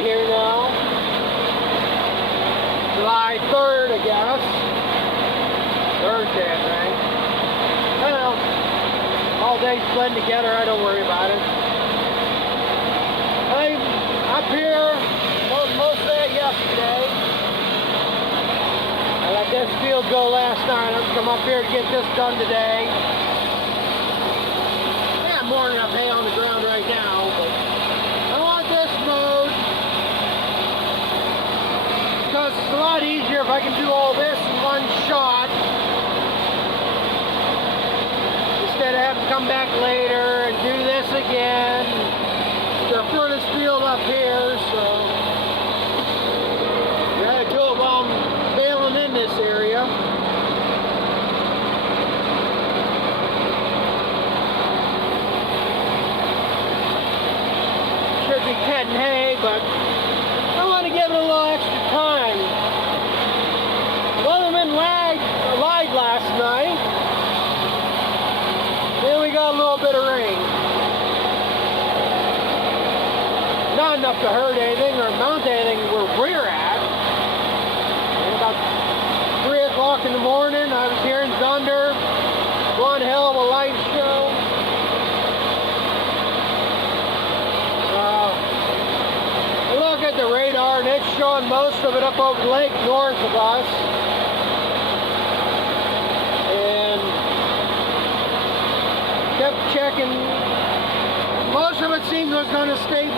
here now. July 3rd, I guess. Thursday, I think. Well, all days blend together, I don't worry about it. I'm up here most of that yesterday. I let this field go last night. I'm come up here to get this done today. I got more than enough hay on the ground right now, but I want this mowed because it's a lot easier if I can do all this in one shot instead of having to come back later and do this again. The furthest field up here, so I gotta do it while I'm bailing in this area. Should be cutting hay, but I want to give it a little extra time. Weatherman lied last night. Then we got a little bit of rain. Not enough to hurt anything or amount to anything where we're at. And about 3 o'clock in the morning, I was hearing thunder. One hell of a light show. I look at the radar and it's showing most of it up over the lake north of us. And kept checking. Most of it seemed it was going to stay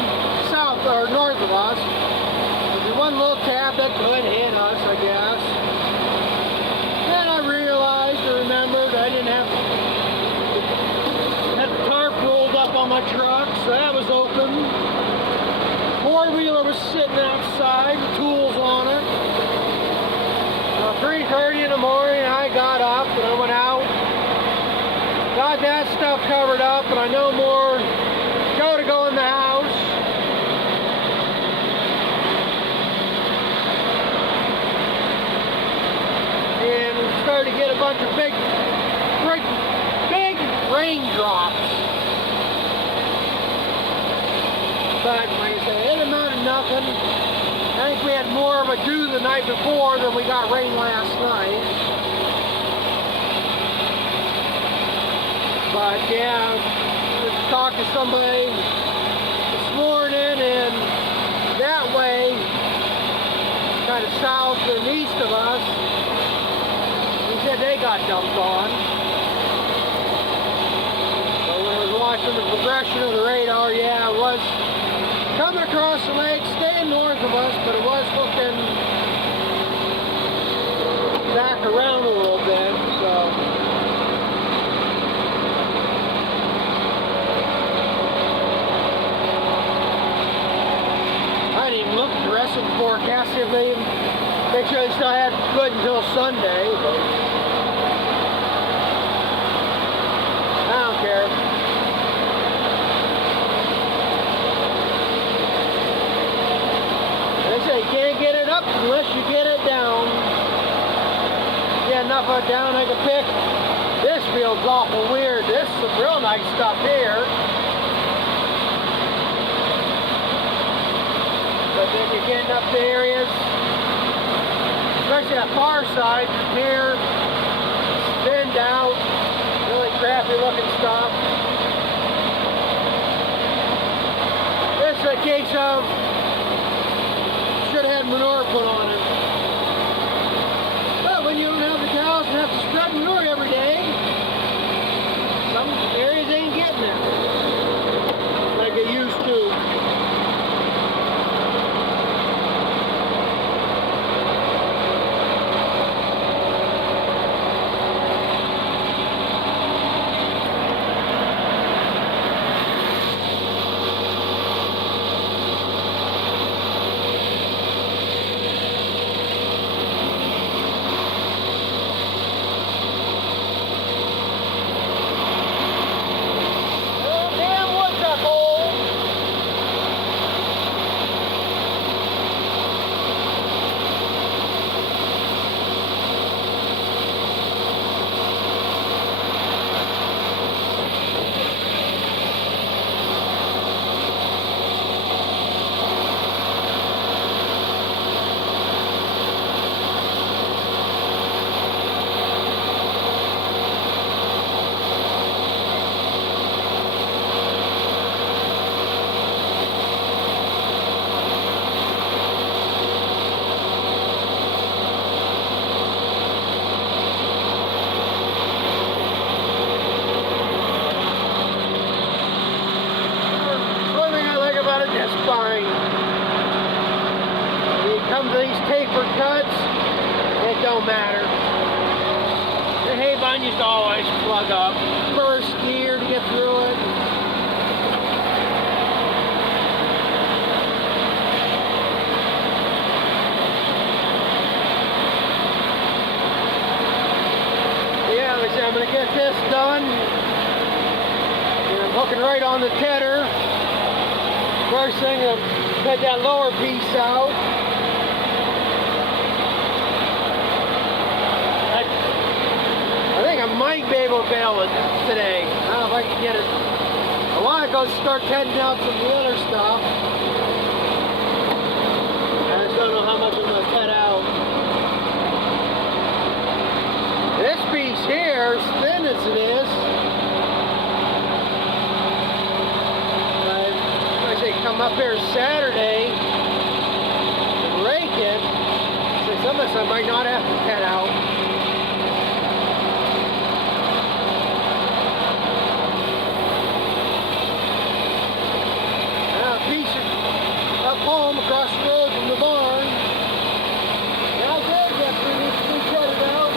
south or north of us. There's one little tab that could hit us, I guess. Then I realized or remembered I didn't have had the tarp rolled up on my truck, so that was open. Four-wheeler was sitting outside with tools on it. 3:30 in the morning, I got up and I went out. Got that stuff covered up, and I know more to go in the house. And we started to get a bunch of big raindrops. But like I said, it amounted to nothing. I think we had more of a dew the night before than we got rain last night. But yeah, I talked to somebody this morning, and that way, kind of south and east of us, he said they got dumped on. So when I was watching the progression of the radar, yeah, it was coming across the lake, staying north of us, but it was looking back around a little bit, so. I didn't even look at the rest of the forecast, see if they even make sure they still had good until Sunday, but I don't care. They say you can't get it up unless you get it down. Get enough of it down I can pick. This field's awful weird. This is some real nice stuff here. But then you're getting up to areas, especially that far side, here, thinned out, really crappy looking stuff. This is a case of, should have had manure put on it. But when you don't have the cows and have to spread manure every day, some areas ain't getting it like they used to. some of these tapered cuts, it don't matter. The hay bunions always plug up. First gear to get through it. Yeah, like I said, I'm going to get this done. And I'm hooking right on the tedder. First thing, I'll cut that lower piece out. I think I might be able to bail it today. I don't know if I can get it. I want to go start heading out some of the other stuff. I just don't know how much I'm going to cut out. This piece here, as thin as it is, I say come up here Saturday and rake it. So some of this I might not have to cut out. Home across the road from the barn. Now there, Jeffrey, we cut it out.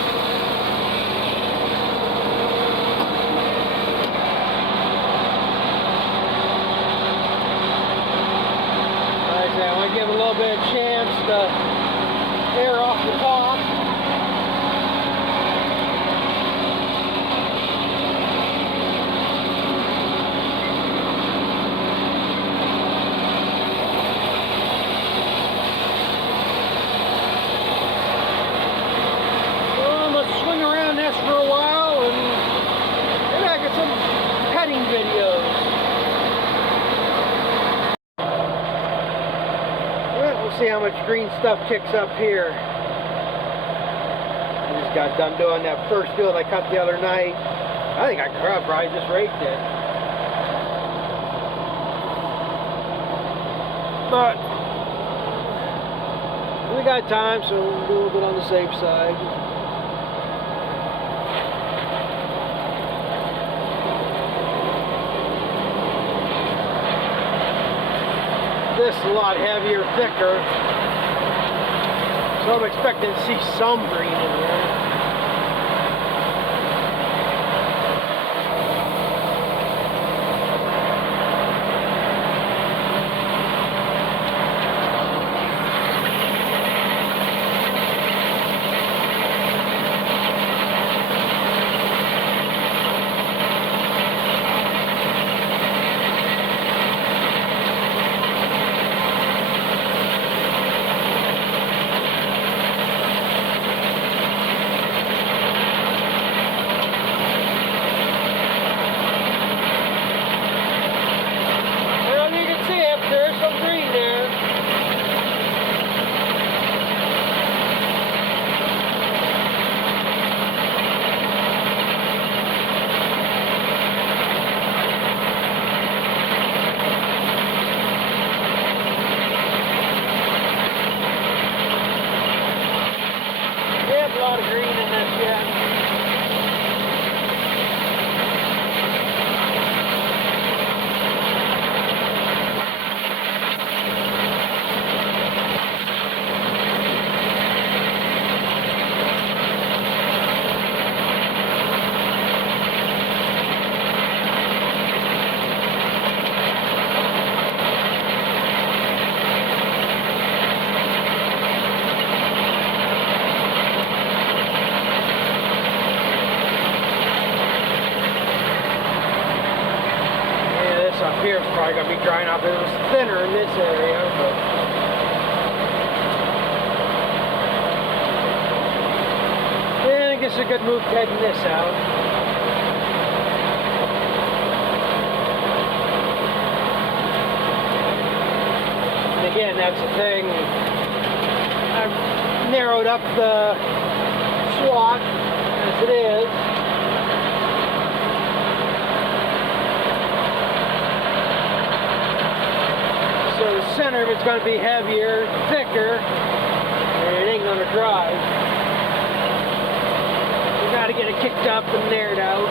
Like I said, I want to give it a little bit of chance to air off the top. For a while, and maybe I get some cutting videos. Well, we'll see how much green stuff kicks up here. I just got done doing that first field I cut the other night. I think I probably just raked it. But we got time, so we'll do a little bit on the safe side. This is a lot heavier, thicker, so I'm expecting to see some green in there. A lot of green in this yet. Up here it's probably going to be drying out. It was thinner in this area, but yeah, I guess a good move heading this out. And again, that's the thing. I've narrowed up the swath as it is. So the center of it's going to be heavier, thicker, and it ain't going to dry. You got to get it kicked up and narrowed out.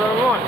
Wrong one.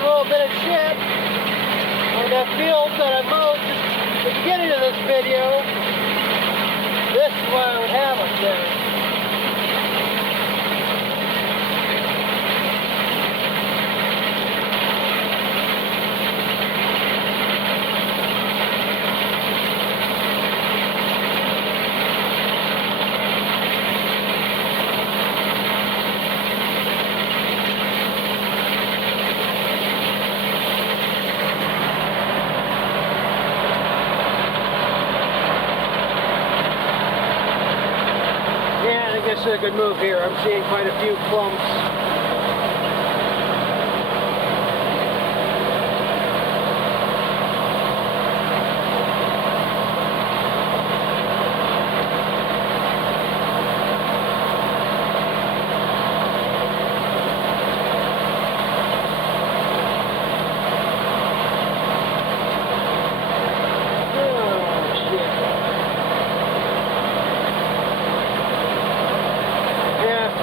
a little bit of shit on that field that I mowed at the beginning of this video. This is what I would have up there. This is a good move here. I'm seeing quite a few clumps.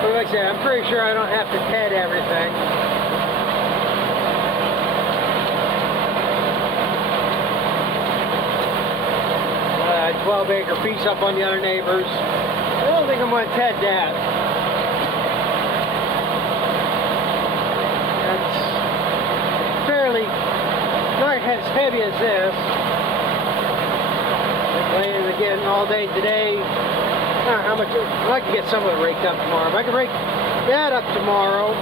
Like I said, I'm pretty sure I don't have to ted everything. 12-acre piece up on the other neighbors. I don't think I'm going to ted that. That's fairly not as heavy as this. Laying again all day today. I don't know how much. I'd like to get some of it raked up tomorrow. If I can rake that up tomorrow,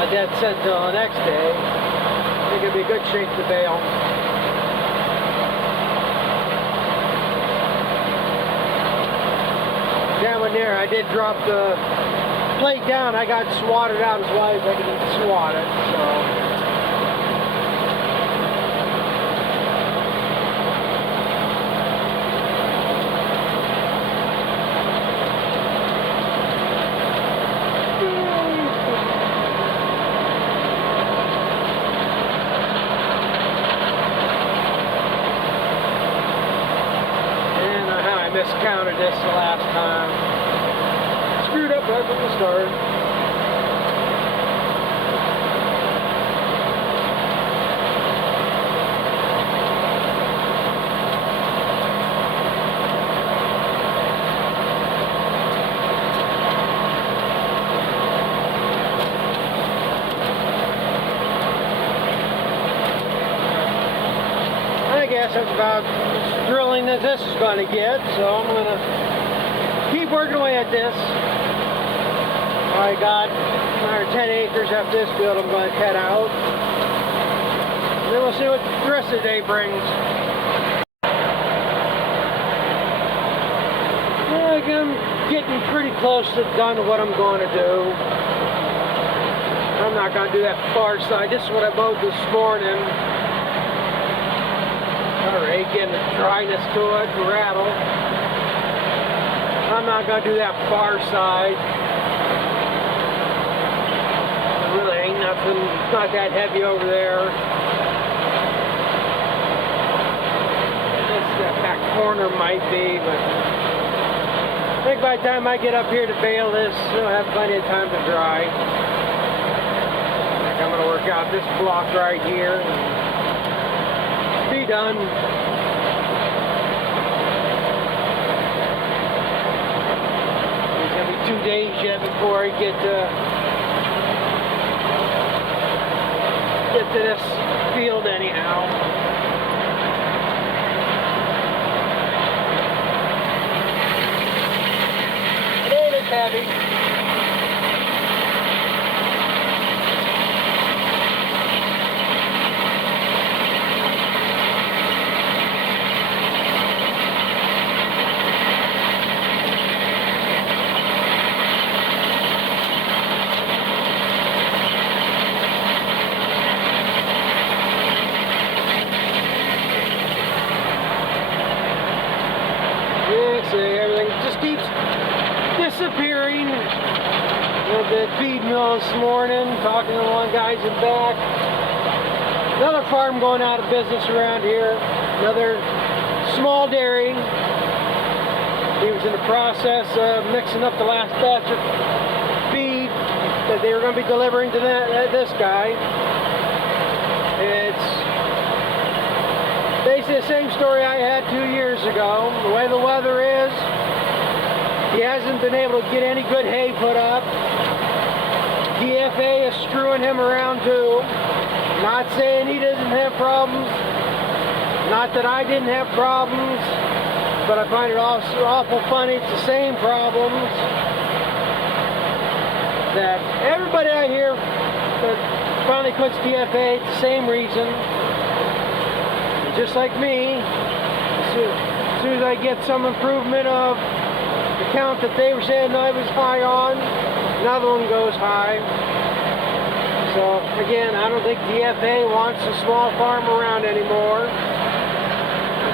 my dad said till the next day, I think it'd be a good shape to bale. Down in there, I did drop the plate down. I got swatted out as wide as I could swat it. So. Miscounted this the last time. Screwed up right from the start. I guess that's about drilling that this is going to get, so I'm going to keep working away at this. I got another 10 acres after this field I'm going to cut out. Then we'll see what the rest of the day brings. Well, I'm getting pretty close to done with what I'm going to do. I'm not going to do that far side. This is what I mowed this morning. Alright, getting the dryness to it, the rattle. I'm not going to do that far side. There really ain't nothing, it's not that heavy over there. That back corner might be, but I think by the time I get up here to bale this, it'll have plenty of time to dry. I think I'm going to work out this block right here. Be done. There's gonna be 2 days yet before I get to this field anyhow. It is heavy. Everything just keeps disappearing. A little bit feed mill this morning, talking to one guy's in back. Another farm going out of business around here. Another small dairy. He was in the process of mixing up the last batch of feed. that they were going to be delivering to this guy. It's basically the same story I had 2 years ago. The way the weather is, he hasn't been able to get any good hay put up. DFA is screwing him around too. Not saying he doesn't have problems. Not that I didn't have problems. But I find it awful funny. It's the same problems that everybody I hear that finally quits DFA, it's the same reason. Just like me, as soon as I get some improvement of the count that they were saying I was high on, another one goes high. So again, I don't think DFA wants a small farm around anymore.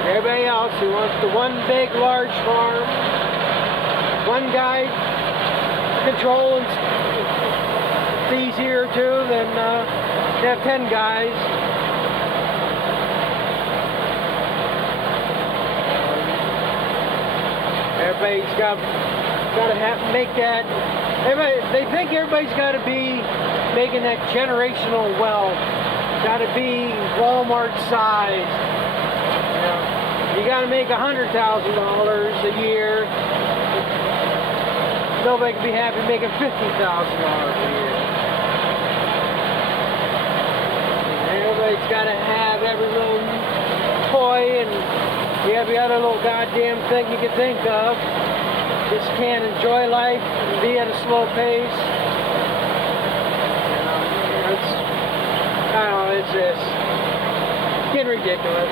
Everybody else who wants the one big large farm, one guy controlling, it's easier too than to have 10 guys. Everybody's got to make that. They think everybody's got to be making that generational wealth. Got to be Walmart size. You got to make $100,000 a year. Nobody can be happy making $50,000 a year. Everybody's got to have every little toy and every other little goddamn thing you can think of. Just can't enjoy life and be at a slow pace. I don't know, it's just getting ridiculous.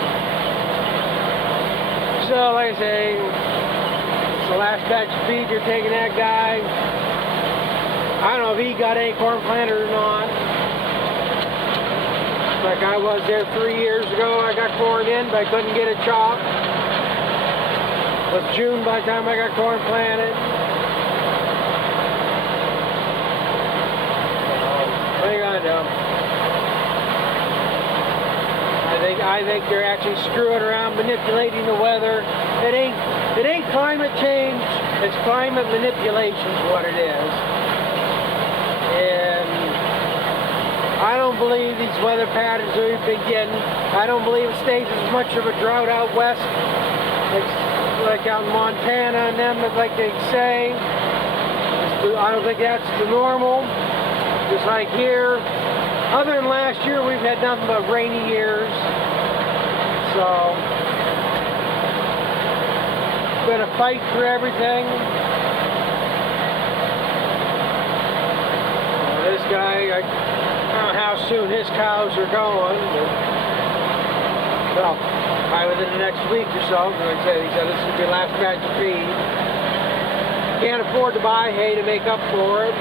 So, like I say, it's the last batch of feed you're taking that guy. I don't know if he got any corn planted or not. Like I was there 3 years ago, I got corn in, but I couldn't get it chopped. It was June by the time I got corn planted. What are you gonna do? I think they're actually screwing around, manipulating the weather. It ain't climate change, it's climate manipulation is what it is. And I don't believe these weather patterns that we've been getting. I don't believe it stays as much of a drought out west, like out in Montana and them, like they say. I don't think that's the normal. Just like here, other than last year, we've had nothing but rainy years. So, gonna fight for everything. This guy, I don't know how soon his cows are going, but, well, probably within the next week or so. Like I said, he said this is your last batch of feed. Can't afford to buy hay to make up for it.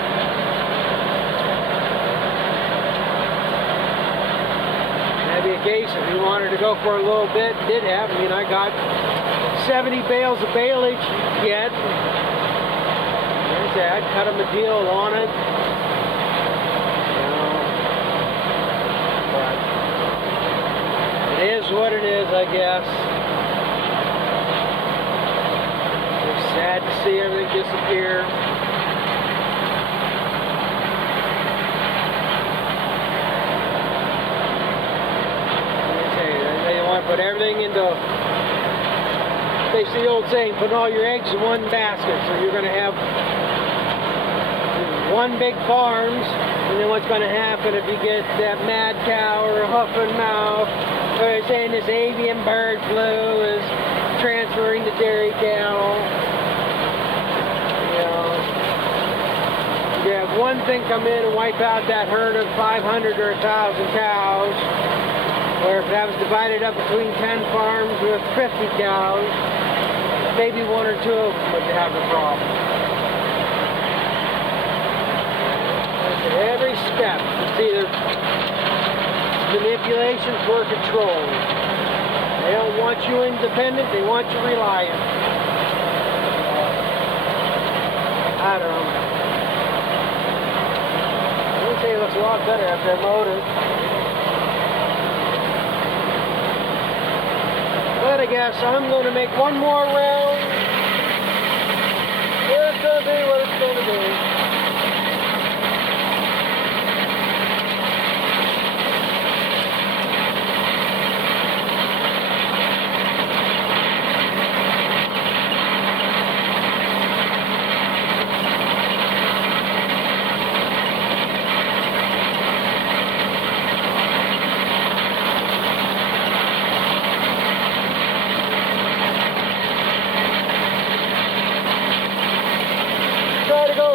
That'd be a case if he wanted to go for a little bit, did have. I mean, I got 70 bales of baleage yet. There's that. Cut him a deal on it. But it is what it is, I guess. It's sad to see everything disappear. Put everything into, basically the old saying, put all your eggs in one basket. So you're going to have one big farms, and then what's going to happen if you get that mad cow or a hoof and mouth, or they're saying this avian bird flu is transferring to dairy cattle. You know, you have one thing come in and wipe out that herd of 500 or 1,000 cows. Or if that was divided up between 10 farms with 50 cows, maybe one or two of them would have a problem. At every step, it's either manipulation or control. They don't want you independent, they want you reliant. I don't know. I would say it looks a lot better after I mowed it. But I guess I'm going to make one more round. It's going to be what it's going to be.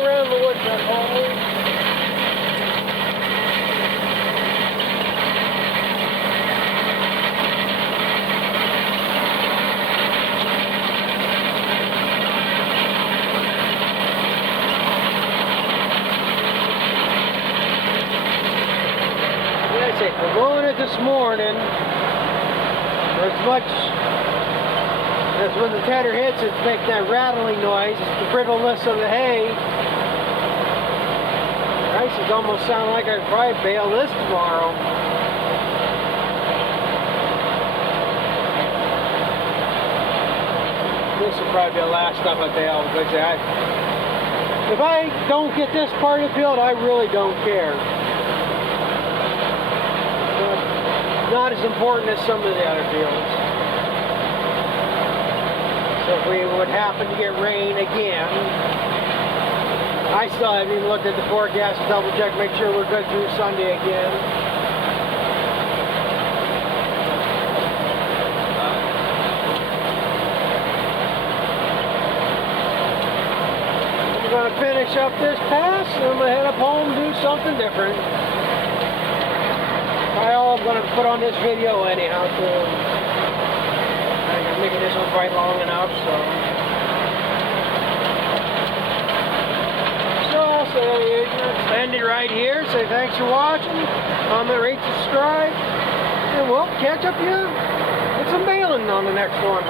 around the woods that hole. We're mowing it this morning. As much as when the tedder hits, it's making that rattling noise. It's the brittleness of the hay. Prices almost sound like I'd probably bale this tomorrow. This will probably be the last stuff I bale, because if I don't get this part of the field, I really don't care. Not as important as some of the other fields. So if we would happen to get rain again, I still haven't even looked at the forecast to double check, make sure we're good through Sunday again. I'm going to finish up this pass and I'm going to head up home and do something different. I'm going to put on this video anyhow, so I think I'm making this one quite long enough, so I'll say, end it right here, say thanks for watching, comment, rate, subscribe, and we'll catch up you with some bailing on the next one.